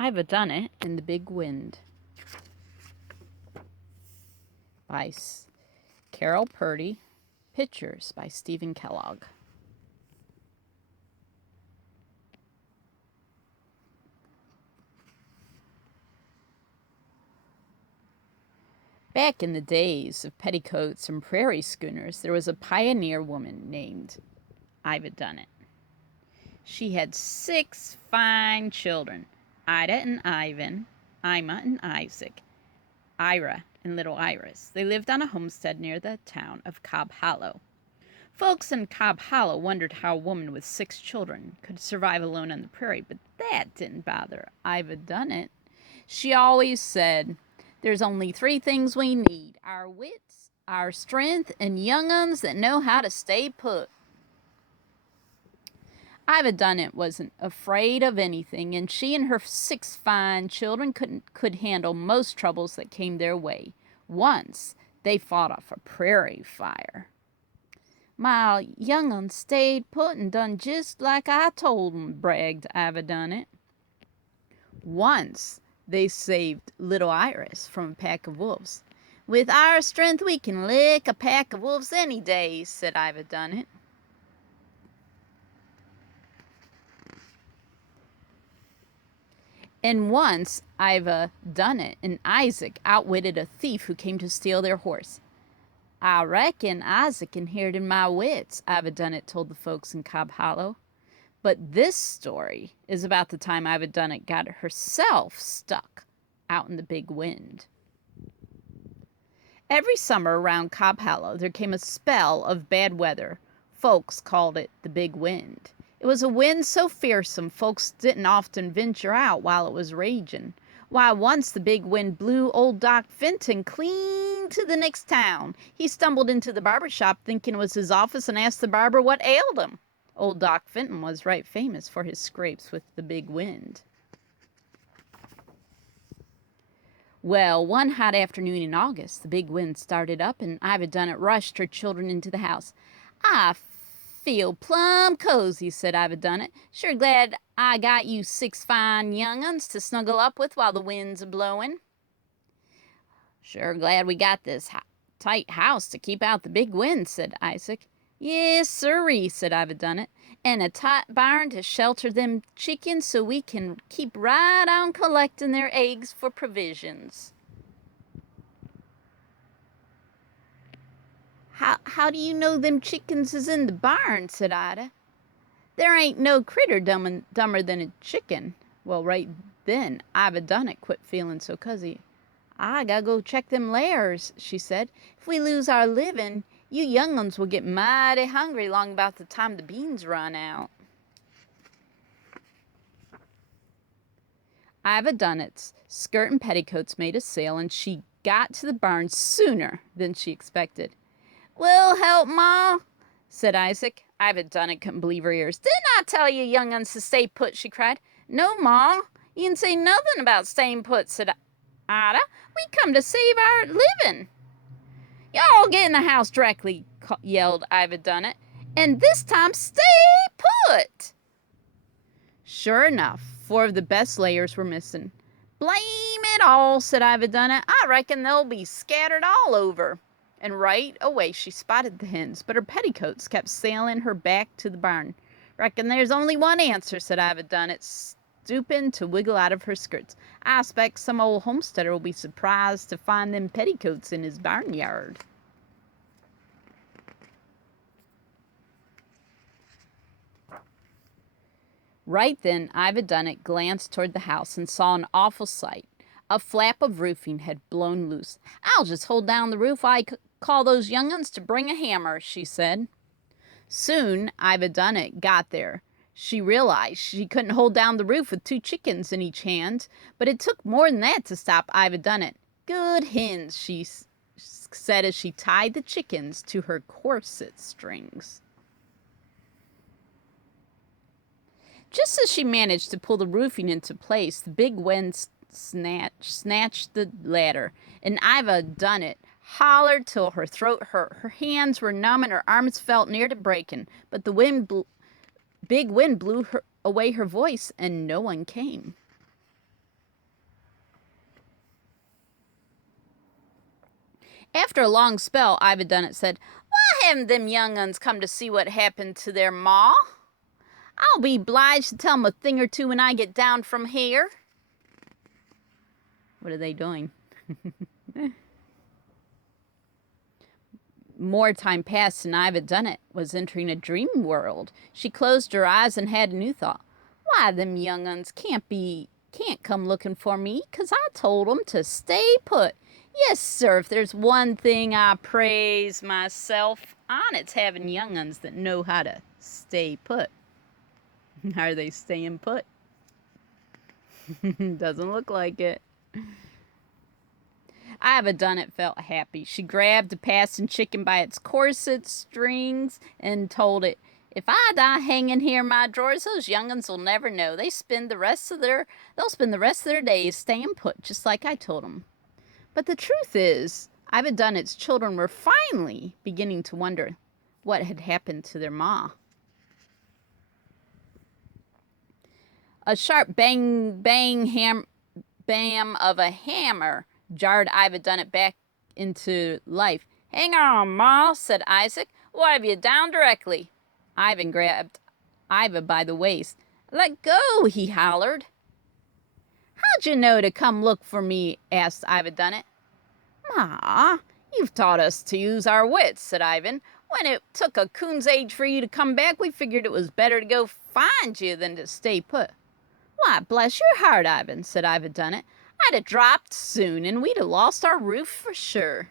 I've Done It in the Big Wind by Carol Purdy. Pictures by Stephen Kellogg. Back in the days of petticoats and prairie schooners, there was a pioneer woman named I've Done It. She had 6 fine children, Ida and Ivan, Ima and Isaac, Ira and little Iris. They lived on a homestead near the town of Cobb Hollow. Folks in Cobb Hollow wondered how a woman with 6 children could survive alone on the prairie, but that didn't bother I've Done It. She always said, "There's only 3 things we need: our wits, our strength, and young uns that know how to stay put." I've Done It wasn't afraid of anything, and she and her 6 fine children could handle most troubles that came their way. Once, they fought off a prairie fire. "My young uns stayed put and done just like I told 'em," bragged I've Done It. Once, they saved little Iris from a pack of wolves. "With our strength, we can lick a pack of wolves any day," said I've Done It. And once, I've Done It and Isaac outwitted a thief who came to steal their horse. "I reckon Isaac inherited my wits," I've Done It told the folks in Cobb Hollow. But this story is about the time I've Done It got herself stuck out in the big wind. Every summer around Cobb Hollow, there came a spell of bad weather. Folks called it the big wind. It was a wind so fearsome folks didn't often venture out while it was raging. Why, once the big wind blew old Doc Fenton clean to the next town. He stumbled into the barber shop thinking it was his office and asked the barber what ailed him. Old Doc Fenton was right famous for his scrapes with the big wind. Well, one hot afternoon in August, the big wind started up, and I've Done It rushed her children into the house. "I feel plumb cozy," said I've Done It. "Sure glad I got you 6 fine young uns to snuggle up with while the wind's a-blowing." "Sure glad we got this tight house to keep out the big wind," said Isaac. "Yes, sirree," said I've Done It. "And a tight barn to shelter them chickens so we can keep right on collecting their eggs for provisions." How do you know them chickens is in the barn?" said Ida. "There ain't no critter dumber than a chicken." Well, right then, I've Done It quit feeling so cozy. "I gotta go check them lairs," she said. "If we lose our living, you young uns will get mighty hungry long about the time the beans run out." I've Done It's skirt and petticoats made a sail, and she got to the barn sooner than she expected. "We'll help, Ma," said Isaac. I've Done It couldn't believe her ears. "Didn't I tell you young uns to stay put?" she cried. "No, Ma, you didn't say nothing about staying put," said Ida. "We come to save our living." "Y'all get in the house directly," yelled I've Done It. "And this time stay put." Sure enough, 4 of the best layers were missing. "Blame it all," said I've Done It. "I reckon they'll be scattered all over." And right away she spotted the hens, but her petticoats kept sailing her back to the barn. "Reckon there's only one answer," said I've Done It, stooping to wiggle out of her skirts. "I expect some old homesteader will be surprised to find them petticoats in his barnyard." Right then, I've Done It glanced toward the house and saw an awful sight. A flap of roofing had blown loose. "I'll just hold down the roof while I call those young uns to bring a hammer," she said. Soon, I've Done It got there. She realized she couldn't hold down the roof with 2 chickens in each hand, but it took more than that to stop I've Done It. "Good hens," she said as she tied the chickens to her corset strings. Just as she managed to pull the roofing into place, the big wind snatched the ladder, and I've Done It hollered till her throat hurt. Her hands were numb and her arms felt near to breaking, but the big wind blew away her voice, and no one came. After a long spell, Iva Dunnit said, "Why haven't them young uns come to see what happened to their ma? I'll be obliged to tell 'em a thing or two when I get down from here." What are they doing? More time passed, and Iva Dunnit was entering a dream world. She closed her eyes and had a new thought. "Why, them young uns can't come looking for me, 'cause I told 'em to stay put. Yes, sir, if there's one thing I praise myself on, it's having young uns that know how to stay put." Are they staying put? Doesn't look like it. Iva Dunnit felt happy. She grabbed the passing chicken by its corset strings and told it, "If I die hanging here in my drawers, those young'uns will never know. They'll spend the rest of their days staying put, just like I told them." But the truth is, Iva Dunnit's children were finally beginning to wonder what had happened to their ma. A sharp bang, bang, bam of a hammer jarred Iva Dunnit back into life. "Hang on, Ma," said Isaac. "We'll have you down directly." Ivan grabbed Iva by the waist. "Let go," he hollered. "How'd you know to come look for me?" asked Iva Dunnit. "Ma, you've taught us to use our wits," said Ivan. "When it took a coon's age for you to come back, we figured it was better to go find you than to stay put." "Why, bless your heart, Ivan," said Iva Dunnit. "I'd have dropped soon, and we'd have lost our roof for sure."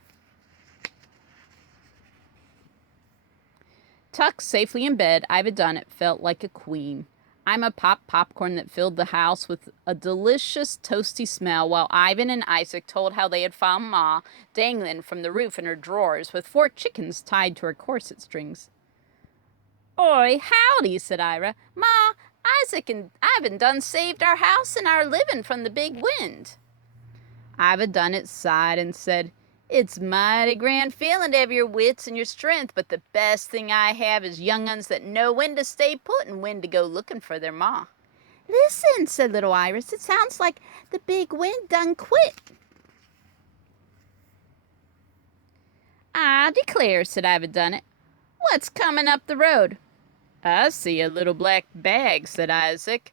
Tucked safely in bed, Iva Dunnit felt like a queen. Ima popped popcorn that filled the house with a delicious toasty smell, while Ivan and Isaac told how they had found Ma dangling from the roof in her drawers with 4 chickens tied to her corset strings. "Oi, howdy," said Ira. "Ma, Isaac and Ivan done saved our house and our living from the big wind." Iva Dunnit sighed and said, "It's mighty grand feeling to have your wits and your strength, but the best thing I have is young uns that know when to stay put and when to go looking for their ma." "Listen," said little Iris, "it sounds like the big wind done quit." "I declare," said Iva Dunnit. "What's coming up the road?" "I see a little black bag," said Isaac.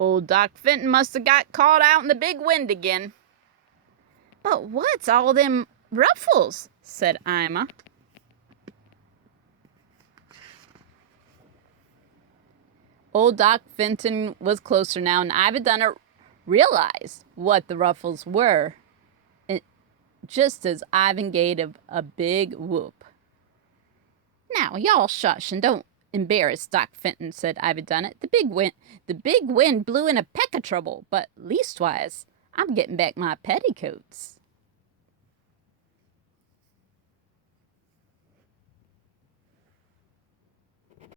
"Old Doc Fenton must have got caught out in the big wind again." "But what's all them ruffles?" said Ima. Old Doc Fenton was closer now, and Iva Dunnit realized what the ruffles were, just as Ivan gave a big whoop. "Now, y'all shush and don't embarrass Doc Fenton," said Iva Dunnit. The big wind blew in a peck of trouble, but leastwise, I'm getting back my petticoats."